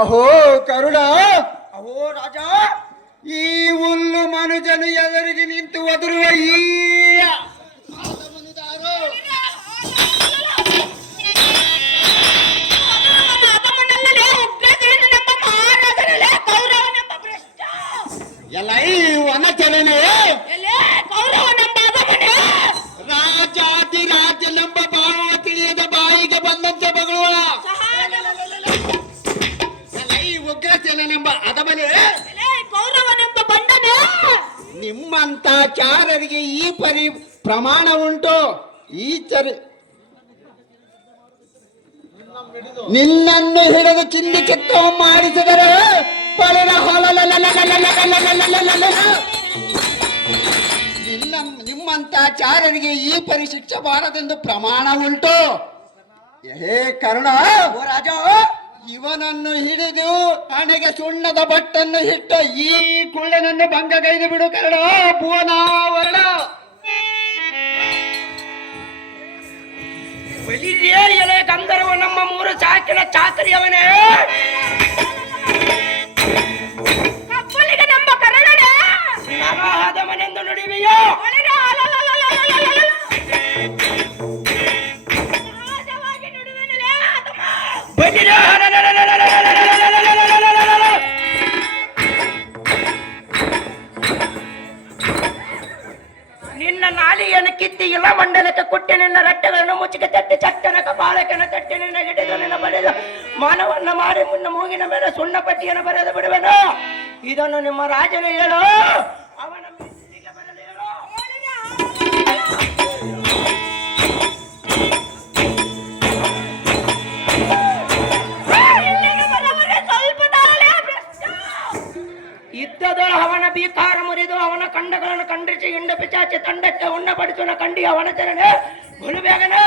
ಅಹೋ ಕರುಣ, ಅಹೋ ರಾಜ, ಈ ಹುಲ್ಲು ಮನುಜನು ಎದುರಿಗೆ ನಿಂತು ಒದರುವ ಈ ಎಲ್ಲ ಈ ವನಚರನೆ ರಾಜಾದಿರಾಜ ನಂಬ ಭಾವ ತಿಳಿಯದ ಬಾಯಿಗೆ ಬಂದಂತೆ ಬಗಳುವ ಎಲ್ಲ ಈ ಉಗ್ರಸೇನೆಂಬ ಅದಮನೆ ನಿಮ್ಮಂತ ಚಾರರಿಗೆ ಈ ಪ್ರಮಾಣ ಉಂಟು. ಈ ನಿನ್ನನ್ನು ಹಿಡಿದು ಚಿಂದಿ ಕಿತ್ತು ಮಾಡಿಸಿದರೆ ನಿಮ್ಮಂತ ಚಾರರಿಗೆ ಈ ಪರಿಶಿಕ್ಷೆ ಬಾರದೆಂದು ಪ್ರಮಾಣ ಉಂಟು. ಹೇ ಕರುಣ, ರಾಜ, ಇವನನ್ನು ಹಿಡಿದು ಹಣೆಗೆ ಸುಣ್ಣದ ಬಟ್ಟನ್ನು ಇಟ್ಟು ಈ ಕುಳ್ಳನನ್ನು ಭಂಗಗೈದು ಬಿಡು ಕರುಣ. ಭುವನಾವರಣ ಬಲಿರೇ ಎಲೆ ಗಂಧರ್ವ ನಮ್ಮ ಮೂರು ಸಾಕಿನ ಚಾಕರಿಯವನೇ, ನಮ್ಮ ಕರುಣನೇ ನರಹದ ಮನೆಂದು ನುಡಿವೆಯೋ. ನಿನ್ನ ನಾಲಿಯನ್ನು ಕಿತ್ತಿ ಇಲ್ಲ ಮಂಡಲಕ್ಕೆ ಕೊಟ್ಟೆ, ನಿನ್ನ ರಟ್ಟೆಗಳನ್ನು ಮುಚ್ಚಿಗೆ ತಟ್ಟಿ ಚಟ್ಟನ ಕಪಾಳಕನ ತಟ್ಟಿ ನಿನ್ನ ಹಿಡಿದು ನಿನ್ನ ಬರೆದು ಮಾನವನ್ನ ಮಾಡಿ ಮುನ್ನ ಮೂಗಿನ ಮೇಲೆ ಸುಣ್ಣ ಪಟ್ಟಿಯನ್ನು ಬರೆದು ಬಿಡುವೆನು. ಇದನ್ನು ನಿಮ್ಮ ರಾಜನು ಹೇಳು, ಅವನ ಮಿಸ್ಸಿಗೆ ಬರಲು ಹೇಳು. ಯುದ್ಧದೊಳ ಅವನ ಬೀಕಾರ ಮುರಿದು ಅವನ ಕಂಡಗಳನ್ನು ಖಂಡಿಸಿ ಹಿಂಡ ಪಿಚಾಚಿ ತಂಡಕ್ಕೆ ಉಣ್ಣಪಡಿಸುವ ಕಂಡಿ ಅವನ ಚರಣೆ ಗುರು ಬೇಗನೆ